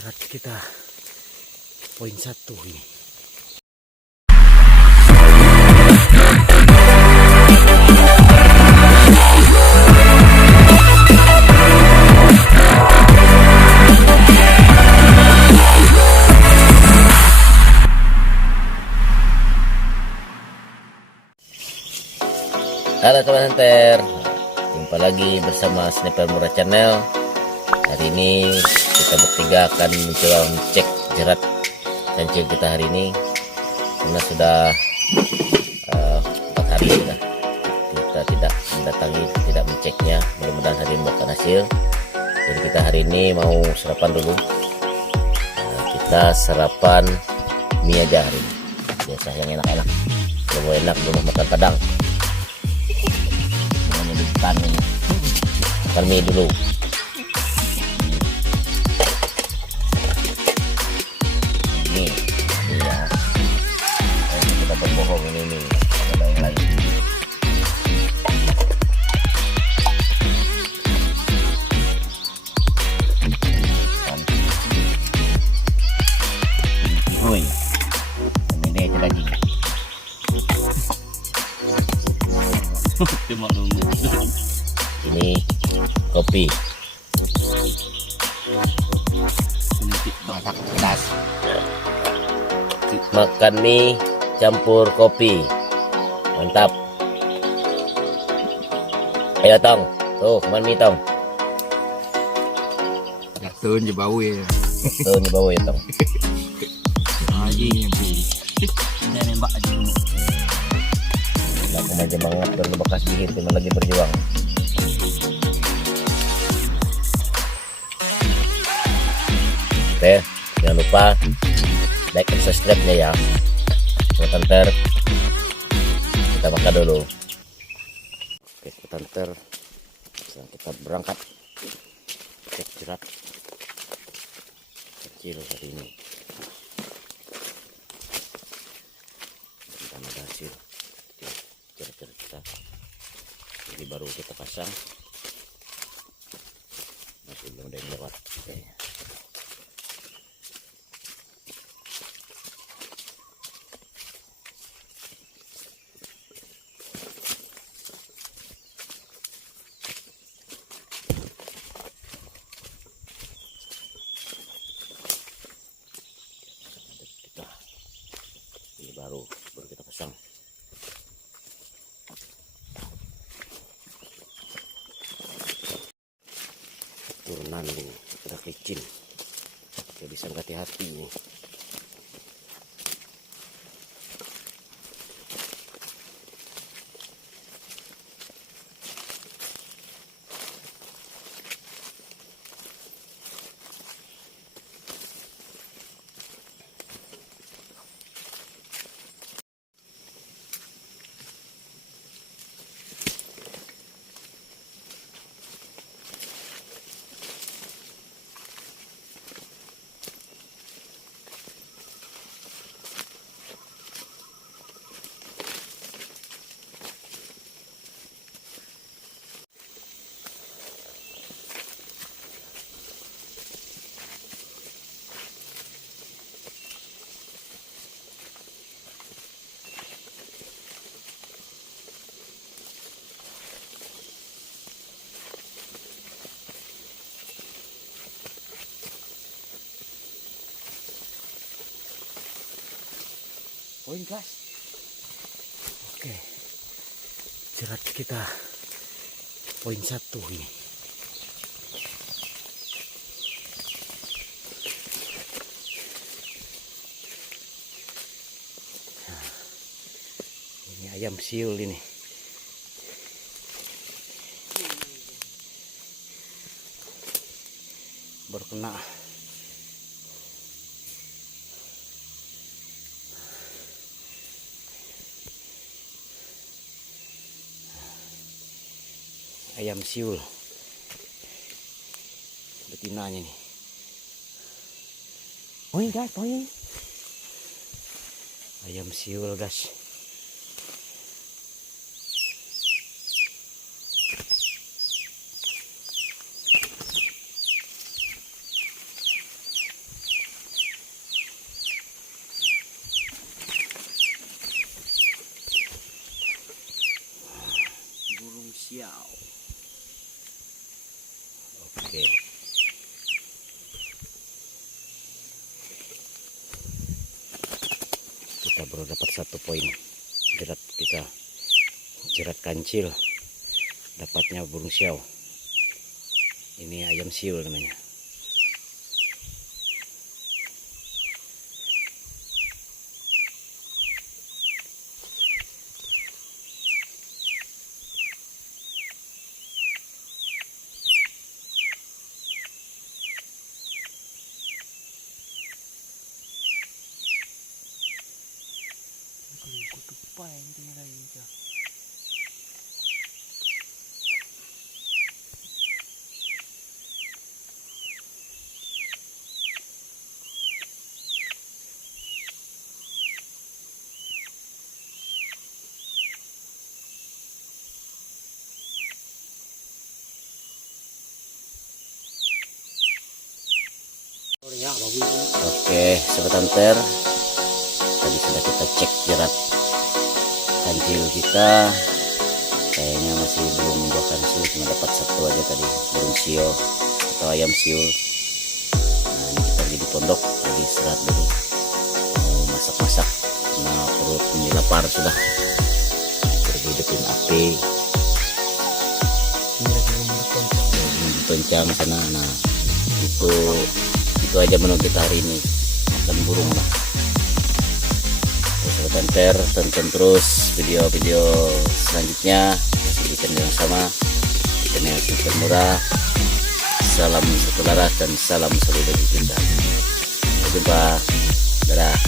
Jerat kita poin 1 ini. Halo teman hunter, jumpa lagi bersama Sniper Murah Channel. Hari ini kita bertiga akan mencoba mencek jerat kancil kita hari ini, karena sudah 4 hari sudah kita tidak mendatangi, tidak menceknya. Mudah-mudahan hari ini membuahkan hasil. Jadi kita hari ini mau sarapan dulu. Kita sarapan mie aja hari ini, biasa yang enak-enak. Kalau mau enak belum makan padang. Makan mie dulu. Ini ya, kita berbohong ini nih, ada yang lain. Woi, ini aja lagi. Ini kopi, masak pedas, makan mie campur kopi, mantap. Ayo tong, tuh kemana mie tong? Jatuh di bawah ya. Tuh di bawah ya tong. Lagi nyampe. Ini nembak aja dulu. Nak kemana banget dan bekas dikit cuma lagi berjuang. Oke, jangan lupa like dan subscribe-nya ya. Hunter, kita makan dulu. Oke, Hunter, sekarang kita berangkat cek jerat kecil hari ini. Dan ada hasil jerat-jerat kita. Jadi baru kita pasang. Masih belum ada yang lewat. Oke. Ini baru kita pasang. Turunan ini udah licin, jadi bisa hati-hati nih. Poin gas. Oke, jerat kita poin 1 ini. Nah, ini ayam siul ini. Baru kena. Ayam siul betinanya nih. Poin guys, poin. Ayam siul guys. Oke. Kita baru dapat 1 poin. Jerat kita, jerat kancil. Dapatnya burung siau. Ini ayam siul namanya. Oke, sobat hunter, tadi sudah kita cek jerat kancil kita, kayaknya masih belum membuahkan hasil, cuma dapat 1 aja tadi, burung sio atau ayam siul. Nah, ini kita lagi di pondok, lagi istirahat dulu, mau masak-masak, nah perut ini lapar sudah, berhidupin api, pencang sana. Nah itu aja menu kita hari ini, makan burung lah. Sobat hunter, tonton terus video-video selanjutnya masih di channel yang sama, di channel Super Murah. Salam satu laras dan salam selalu dari kita. Sampai jumpa, dadah.